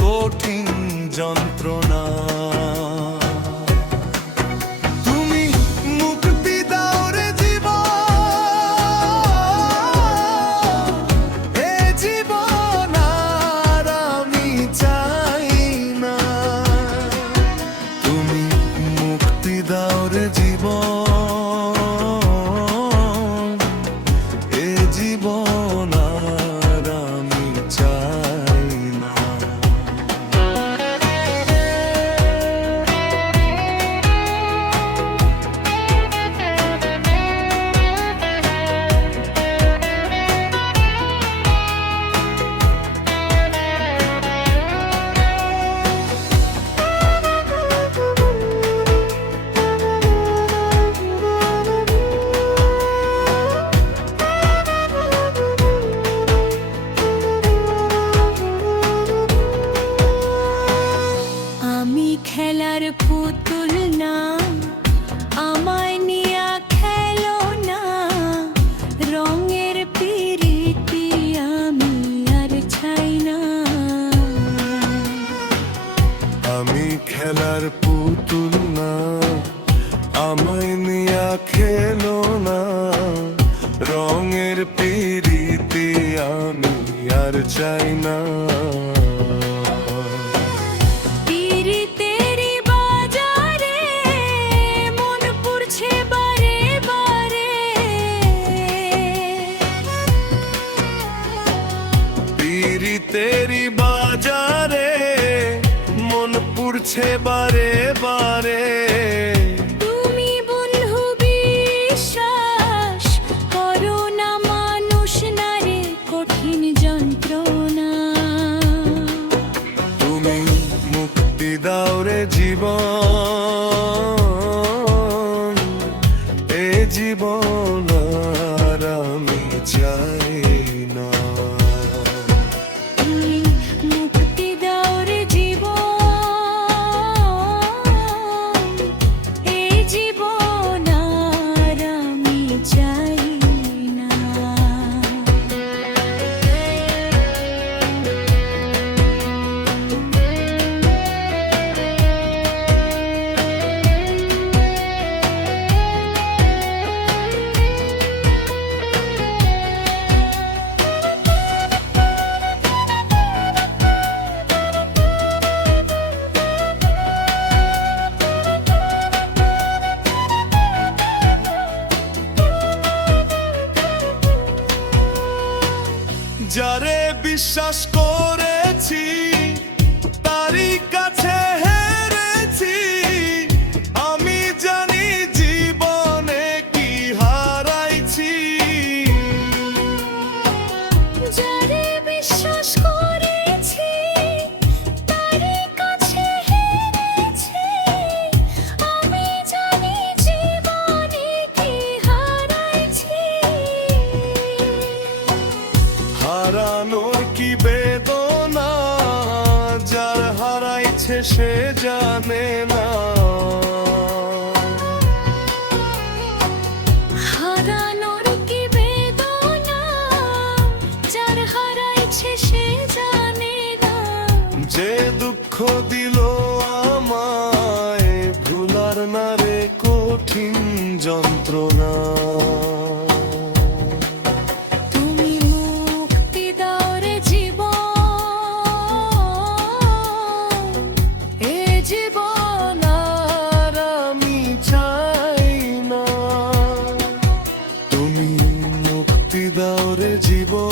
কঠিন যন্ত্রণা। তুমি মুক্তি দাও রে জীবন, এ জীবন আর আমি চাই না। তুমি মুক্তি দাও রে জীবন, এ জীবন আর আমি চাই না। আমি খেলার পুতুল না, আমায় নিয়া খেলো না, রঙের পিরিতি আমি আর চাই না। আমি খেলার পুতুল না, আমায় নিয়া খেলো না, রঙের পিরিতি আমি আর চাই না। পিরিতেরি বাজারে মন পুড়ছে বারে বারে, পিরিতেরি বাজারে মন পুড়ছে বারে বারে। তুমি বন্ধু বিশ্বাস করো না, মানুষ না রে কঠিন যন্ত্রণা। তুমি মুক্তি দাও রে জীবন, এ জীবন আর আমি চাই না। তুমি মুক্তি দাও রে জীবন, এই জীবন আর আমি চাই না। যারে বিশ্বাস করেছি তারই কাছে হেরেছি, আমি জানি জীবনে কি হারাইছি। যারে বিশ্বাস করেছি তারই কাছে হেরেছি, আমি জানি জীবনে কি হারাইছি। হারানোর কি বেদনা, যার হারাইছে সে জানে না। হারানোর কি বেদনা, যার হারাইছে সে জানে না। যে দুঃখ দিল আমায় ভুলার না রে কঠিন যন্ত্রণা। তুমি মুক্তি দাও রে জীবন, এ জীবন আর আমি চাই না। তুমি মুক্তি দাও রে জীবন,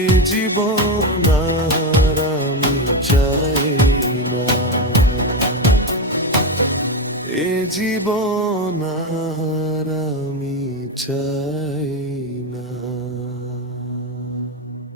এ জীবন আর আমি চাই না। এ জীবন আর আমি চাই